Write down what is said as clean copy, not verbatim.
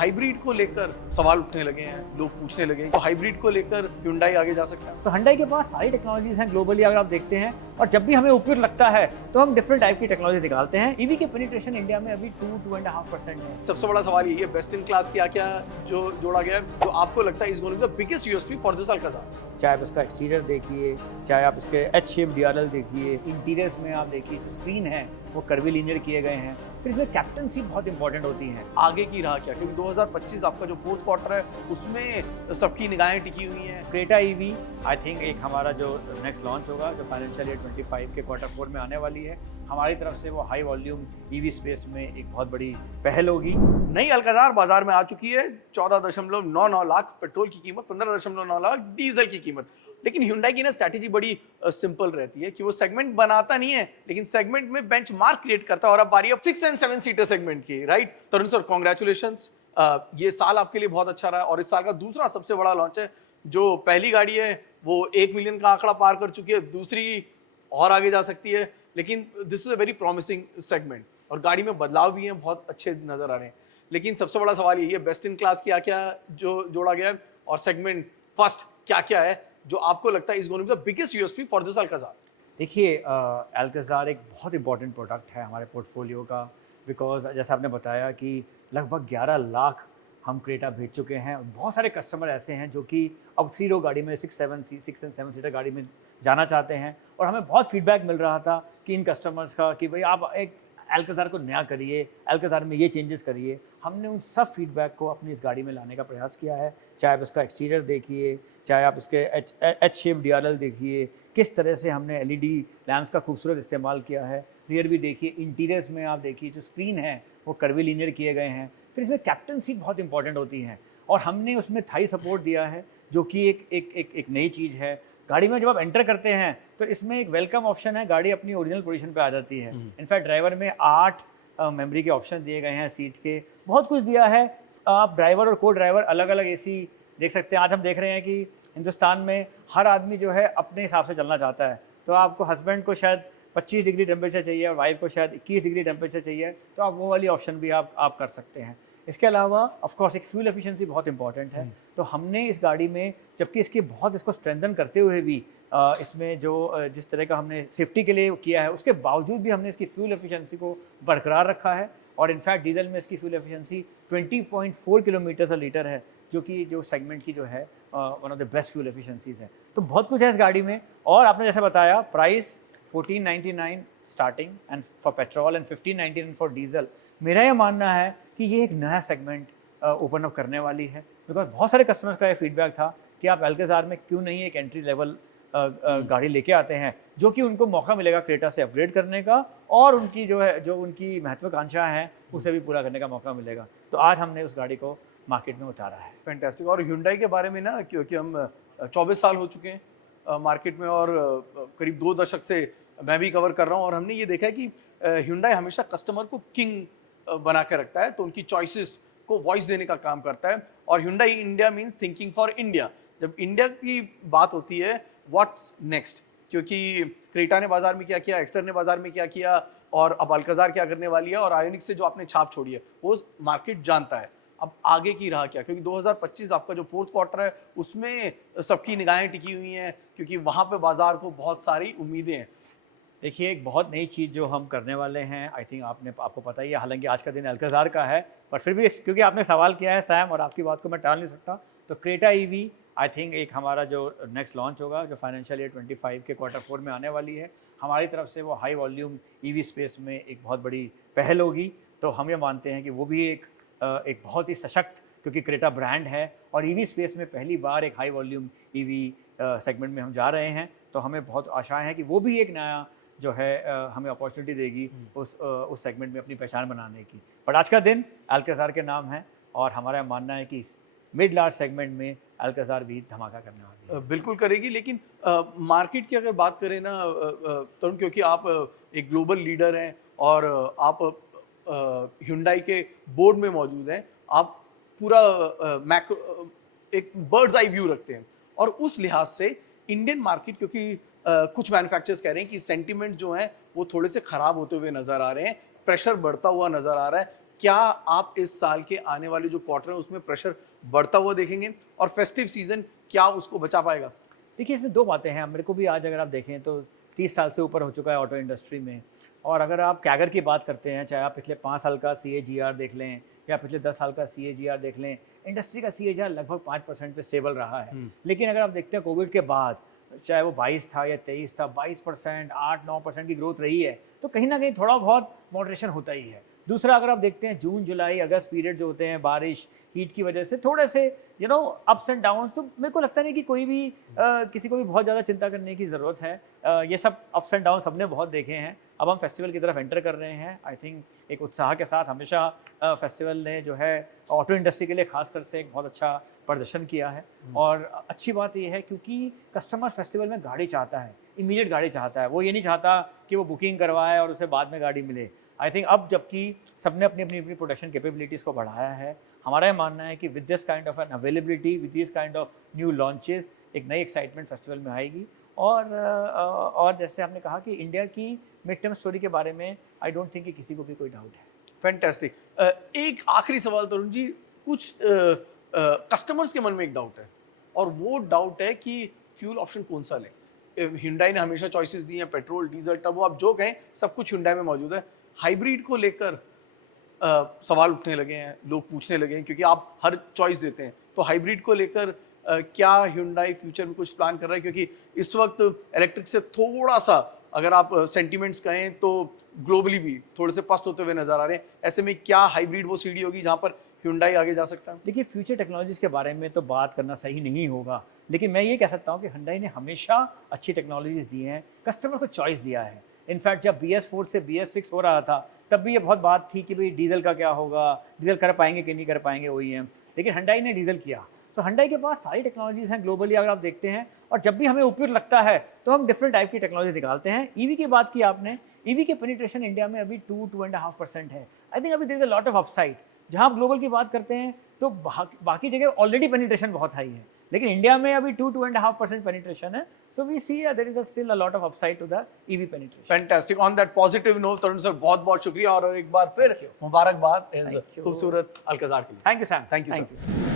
Hybrid को लेकर सवाल उठने लगे हैं, लोग पूछने लगे हैं तो हाइब्रिड को लेकर Hyundai आगे जा सकता है। तो Hyundai के पास सारी टेक्नोलॉजीज हैं ग्लोबली अगर आप देखते हैं, और जब भी हमें उपयुक्त लगता है तो हम डिफरेंट टाइप की टेक्नोलॉजी निकालते हैं। ईवी के पेनिट्रेशन इंडिया में अभी 2-2.5% है। सबसे बड़ा सवाल यही है, बेस्ट इन क्लास क्या क्या जो जोड़ा गया है, जो आपको लगता है is going to be the biggest USP for this Alcazar. चाहे आप इसका एक्सटीरियर देखिए, चाहे आप इसके एच शेप डीआरएल देखिए, इंटीरियर्स में आप देखिए जो स्क्रीन है वो कर्वीलिनियर किए गए हैं। फिर इसमें कैप्टनसी बहुत इंपॉर्टेंट होती है। आगे की राह क्या, क्योंकि 2025 आपका जो फोर्थ क्वार्टर है उसमें सबकी निगाहें टिकी हुई हैं। क्रेटा ईवी आई थिंक एक हमारा जो नेक्स्ट लॉन्च होगा, जो फाइनेंशियल ईयर 25 के क्वार्टर 4 में आने वाली है, हमारी तरफ से वो हाई वॉल्यूम ईवी स्पेस में एक बहुत बड़ी पहल होगी। नई अल्काज़ार बाजार में आ चुकी है। 14.99 लाख पेट्रोल की कीमत, 15.9 लाख डीजल की कीमत। लेकिन Hyundai की ना स्ट्रैटेजी बड़ी सिंपल रहती है कि वो सेगमेंट बनाता नहीं है, लेकिन सेगमेंट में बेंचमार्क क्रिएट करता है। और अब बारी है 6 एंड 7 सीटर सेगमेंट की, राइट? तरुण सर, कॉन्ग्रेचुलेशंस, ये साल आपके लिए बहुत अच्छा रहा और इस साल का दूसरा सबसे बड़ा लॉन्च है। जो पहली गाड़ी है वो 1 मिलियन का आंकड़ा पार कर चुकी है, दूसरी और आगे जा सकती है, लेकिन this is a very promising segment और गाड़ी में बदलाव भी हैं, बहुत अच्छे नजर आ रहे हैं। लेकिन सबसे बड़ा सवाल यही है, बेस्ट इन क्लास क्या क्या जो जोड़ा गया है और सेगमेंट फर्स्ट क्या क्या है जो आपको लगता है is going to be the biggest USP for this Alcazar. देखिए, अल्काज़ार एक बहुत इंपॉर्टेंट प्रोडक्ट है हमारे पोर्टफोलियो का, बिकॉज जैसा आपने बताया कि लगभग 11 लाख हम क्रेटा भेज चुके हैं। बहुत सारे कस्टमर ऐसे हैं जो कि अब 3 रो गाड़ी में 6 एंड 7 सीटर गाड़ी में जाना चाहते हैं, और हमें बहुत फीडबैक मिल रहा था कि इन कस्टमर्स का कि भाई आप एक अल्काज़ार को नया करिए, अल्काज़ार में ये चेंजेस करिए। हमने उन सब फीडबैक को अपनी इस गाड़ी में लाने का प्रयास किया है। चाहे आप इसका एक्सटीरियर देखिए, चाहे आप इसके एच शेप डीआरएल देखिए, किस तरह से हमने एलईडी लैंप्स का खूबसूरत इस्तेमाल किया है। रियर भी देखिए, इंटीरियर्स में आप देखिए जो स्क्रीन है वो कर्वीलिनियर किए गए हैं। फिर इसमें कैप्टनसी बहुत इंपॉर्टेंट होती है, और हमने उसमें थाई सपोर्ट दिया है जो कि एक नई चीज़ है। गाड़ी में जब आप एंटर करते हैं तो इसमें एक वेलकम ऑप्शन है, गाड़ी अपनी ओरिजिनल पोजीशन पे आ जाती है। इनफैक्ट ड्राइवर में 8 मेमोरी के ऑप्शन दिए गए हैं, सीट के बहुत कुछ दिया है। आप ड्राइवर और को ड्राइवर अलग अलग एसी देख सकते हैं। आज हम देख रहे हैं कि हिंदुस्तान में हर आदमी जो है अपने हिसाब से चलना चाहता है। तो आपको हस्बैंड को शायद 25 डिग्री टेम्परेचर चाहिए और वाइफ को शायद 21 डिग्री टेम्परेचर चाहिए, तो आप वो वाली ऑप्शन भी आप कर सकते हैं। इसके अलावा ऑफ कोर्स एक फ्यूल एफिशिएंसी बहुत इंपॉर्टेंट है। तो हमने इस गाड़ी में, जबकि इसकी बहुत इसको स्ट्रेंथन करते हुए भी इसमें जो जिस तरह का हमने सेफ्टी के लिए किया है, उसके बावजूद भी हमने इसकी फ्यूल एफिशिएंसी को बरकरार रखा है। और इनफैक्ट डीजल में इसकी फ्यूल एफिशिएंसी 20.4 किलोमीटर लीटर है, जो कि जो सेगमेंट की जो है one of the best fuel efficiencies है। तो बहुत कुछ है इस गाड़ी में। और आपने जैसे बताया, price 1499 starting and for petrol and 1599 for diesel. मेरा ये मानना है कि ये एक नया सेगमेंट ओपन अप करने वाली है, बिकॉज बहुत सारे कस्टमर्स का ये फीडबैक था कि आप अल्काज़ार में क्यों नहीं एक एंट्री लेवल गाड़ी लेके आते हैं, जो कि उनको मौका मिलेगा क्रेटा से अपग्रेड करने का, और उनकी जो उनकी महत्वाकांक्षा है उसे भी पूरा करने का मौका मिलेगा। तो आज हमने उस गाड़ी को मार्केट में उतारा है। फैंटास्टिक। और Hyundai के बारे में ना, क्योंकि हम 24 साल हो चुके हैं मार्केट में और करीब 2 दशक से मैं भी कवर कर रहा हूँ, और हमने ये देखा है कि Hyundai हमेशा कस्टमर को किंग बना के रखता है, तो उनकी चॉइसेस को वॉइस देने का काम करता है। और Hyundai India means thinking for India. जब इंडिया की बात होती है, व्हाट्स नेक्स्ट, क्योंकि क्रेटा ने बाजार में क्या किया, एक्स्टर ने बाजार में क्या किया, और अब अल्काज़ार क्या करने वाली है, और आयोनिक से जो आपने छाप छोड़ी है वो मार्केट जानता है। अब आगे की राह क्या, क्योंकि 2025 आपका जो फोर्थ क्वार्टर है उसमें सबकी निगाहें टिकी हुई हैं, क्योंकि वहाँ पे बाजार को बहुत सारी उम्मीदें हैं। देखिए, एक बहुत नई चीज़ जो हम करने वाले हैं, आई थिंक आपको पता ही है, हालांकि आज का दिन अल्काज़ार का है, पर फिर भी क्योंकि आपने सवाल किया है सैम, और आपकी बात को मैं टाल नहीं सकता, तो क्रेटा ईवी आई थिंक एक हमारा जो नेक्स्ट लॉन्च होगा, जो फाइनेंशियल ईयर 25 के क्वार्टर 4 में आने वाली है, हमारी तरफ से वो हाई वॉल्यूम ईवी स्पेस में एक बहुत बड़ी पहल होगी। तो हम ये मानते हैं कि वो भी एक बहुत ही सशक्त, क्योंकि क्रेटा ब्रांड है और ईवी स्पेस में पहली बार एक हाई वॉल्यूम ईवी सेगमेंट में हम जा रहे हैं, तो हमें बहुत आशाएं हैं कि वो भी एक नया जो है हमें अपॉर्चुनिटी देगी उस सेगमेंट में अपनी पहचान बनाने की। बट आज का दिन अल्काज़ार के नाम है, और हमारा मानना है कि मिड लार्ज सेगमेंट में अल्काज़ार भी धमाका करने वाली है। बिल्कुल करेगी। लेकिन मार्केट की अगर बात करें ना तरुण, क्योंकि आप एक ग्लोबल लीडर हैं और आप Hyundai के बोर्ड में मौजूद हैं, आप पूरा मैक्रो एक बर्ड्स आई व्यू रखते हैं, और उस लिहाज से इंडियन मार्केट, क्योंकि कुछ मैन्युफैक्चरर्स कह रहे हैं कि सेंटिमेंट जो है वो थोड़े से खराब होते हुए नजर आ रहे हैं, प्रेशर बढ़ता हुआ नजर आ रहा है, क्या आप इस साल के आने वाले जो क्वार्टर है उसमें प्रेशर बढ़ता हुआ देखेंगे और फेस्टिव सीजन क्या उसको बचा पाएगा? देखिए, इसमें 2 बातें हैं। मेरे को भी आज अगर आप देखें तो 30 साल से ऊपर हो चुका है ऑटो इंडस्ट्री में, और अगर आप कैगर की बात करते हैं, चाहे आप पिछले 5 साल का सीएजीआर देख लें या पिछले 10 साल का सीएजीआर देख लें, इंडस्ट्री का सीएजीआर लगभग 5% पे स्टेबल रहा है। लेकिन अगर आप देखते हैं कोविड के बाद, चाहे वो 22 था या 23 था, 22%, 8-9% की ग्रोथ रही है, तो कहीं न कहीं थोड़ा बहुत मॉडरेशन होता ही है। दूसरा, अगर आप देखते हैं जून, जुलाई, अगस्त पीरियड जो होते हैं, बारिश, हीट की वजह से थोड़े से अप्स एंड डाउन्स, तो मेरे को लगता नहीं कि कोई भी किसी को भी बहुत ज़्यादा चिंता करने की ज़रूरत है। ये सब अप्स एंड डाउन्स हमने बहुत देखे हैं। अब हम फेस्टिवल की तरफ एंटर कर रहे हैं। आई थिंक एक उत्साह के साथ हमेशा फेस्टिवल ने जो है ऑटो इंडस्ट्री के लिए खासकर से एक बहुत अच्छा प्रदर्शन किया है। और अच्छी बात ये है क्योंकि कस्टमर फेस्टिवल में गाड़ी चाहता है, इमीडिएट गाड़ी चाहता है। वो ये नहीं चाहता कि वो बुकिंग करवाए और उसे बाद में गाड़ी मिले। आई थिंक अब जबकि सबने अपनी अपनी अपनी प्रोडक्शन कैपेबिलिटीज़ को बढ़ाया है, हमारा ये मानना है कि with this kind of an availability, with this kind of new launches, एक नई एक्साइटमेंट फेस्टिवल में आएगी। और जैसे आपने कहा कि इंडिया की मिड टर्म स्टोरी के बारे में आई डोंट थिंक कि किसी को भी कोई डाउट है। फैंटास्टिक। एक आखिरी सवाल तरुण जी, कुछ कस्टमर्स के मन में एक डाउट है और वो डाउट है कि फ्यूल ऑप्शन कौन सा लें। Hyundai ने हमेशा चॉइसेस दी हैं, पेट्रोल, डीजल, टर्बो, आप जो कहें सब कुछ Hyundai में मौजूद है। हाइब्रिड को लेकर सवाल उठने लगे हैं, लोग पूछने लगे हैं क्योंकि आप हर चॉइस देते हैं, तो हाइब्रिड को लेकर क्या Hyundai फ्यूचर में कुछ प्लान कर रहा है? क्योंकि इस वक्त इलेक्ट्रिक से थोड़ा सा अगर आप सेंटीमेंट्स कहें तो ग्लोबली भी थोड़े से पस्त होते हुए नजर आ रहे हैं। ऐसे में क्या हाइब्रिड वो सीढ़ी होगी जहां पर Hyundai आगे जा सकता है? देखिए, फ्यूचर टेक्नोलॉजीज़ के बारे में तो बात करना सही नहीं होगा, लेकिन मैं ये कह सकता हूँ कि Hyundai ने हमेशा अच्छी टेक्नोलॉजीज़ दी हैं, कस्टमर को चॉइस दिया है। इनफैक्ट जब BS4 से BS6 हो रहा था, तब भी ये बहुत बात थी कि भाई डीजल का क्या होगा, डीजल कर पाएंगे कि नहीं कर पाएंगे OEM, लेकिन Hyundai ने डीजल किया। तो Hyundai के पास सारी टेक्नोलॉजीज़ हैं ग्लोबली अगर आप देखते हैं, और जब भी हमें उपयुक्त लगता है तो हम डिफरेंट टाइप की टेक्नोलॉजी निकालते हैं। ईवी की बात की आपने, ईवी के पेनिट्रेशन इंडिया में अभी 2-2.5% है। आई थिंक अभी there is a lot of upside. जहाँ आप ग्लोबल की बात करते हैं तो बाकी जगह ऑलरेडी पेनिट्रेशन बहुत हाई है, लेकिन इंडिया में अभी 2-2.5% पेनिट्रेशन है। So we see there is still a lot of upside to the EV penetration. Fantastic. On that positive note Tarun sir, बहुत बहुत शुक्रिया और एक बार फिर मुबारकबाद इस खूबसूरत अल्कज़ार के लिए। Thank you Sam. Thank you sir.